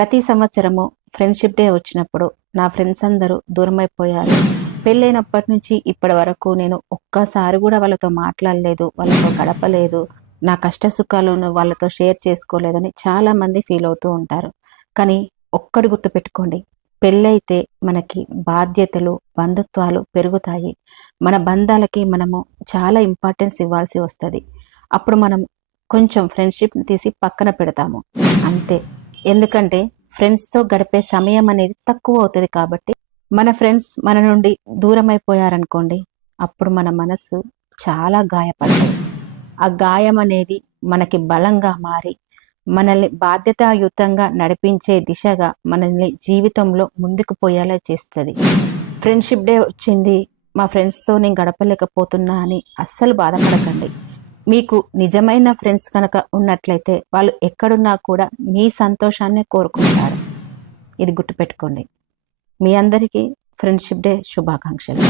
ప్రతి సంవత్సరము friendship day వచ్చినప్పుడు నా ఫ్రెండ్స్ అందరూ దూరమైపోయారు. పెళ్ళైనప్పటి నుంచి ఇప్పటి వరకు నేను ఒక్కసారి కూడా వాళ్ళతో మాట్లాడలేదు, వాళ్ళతో గడపలేదు, నా కష్ట సుఖాలను వాళ్ళతో షేర్ చేసుకోలేదని చాలామంది ఫీల్ అవుతూ ఉంటారు. కానీ ఒక్కటి గుర్తుపెట్టుకోండి, పెళ్ళైతే మనకి బాధ్యతలు, బంధుత్వాలు పెరుగుతాయి. మన బంధాలకి మనము చాలా ఇంపార్టెన్స్ ఇవ్వాల్సి వస్తుంది. అప్పుడు మనం కొంచెం ఫ్రెండ్షిప్ని తీసి పక్కన పెడతాము అంతే. ఎందుకంటే ఫ్రెండ్స్తో గడిపే సమయం అనేది తక్కువ అవుతుంది కాబట్టి. మన ఫ్రెండ్స్ మన నుండి దూరం అయిపోయారనుకోండి, అప్పుడు మన మనసు చాలా గాయపడుతుంది. ఆ గాయం అనేది మనకి బలంగా మారి మనల్ని బాధ్యతాయుతంగా నడిపించే దిశగా మనల్ని జీవితంలో ముందుకు పోయేలా చేస్తుంది. ఫ్రెండ్షిప్ డే వచ్చింది, మా ఫ్రెండ్స్తో నేను గడపలేకపోతున్నా అని అస్సలు బాధపడకండి. మీకు నిజమైన ఫ్రెండ్స్ కనుక ఉన్నట్లయితే వాళ్ళు ఎక్కడున్నా కూడా మీ సంతోషాన్నే కోరుకుంటారు. ఇది గుర్తుపెట్టుకోండి. మీ అందరికీ ఫ్రెండ్షిప్ డే శుభాకాంక్షలు.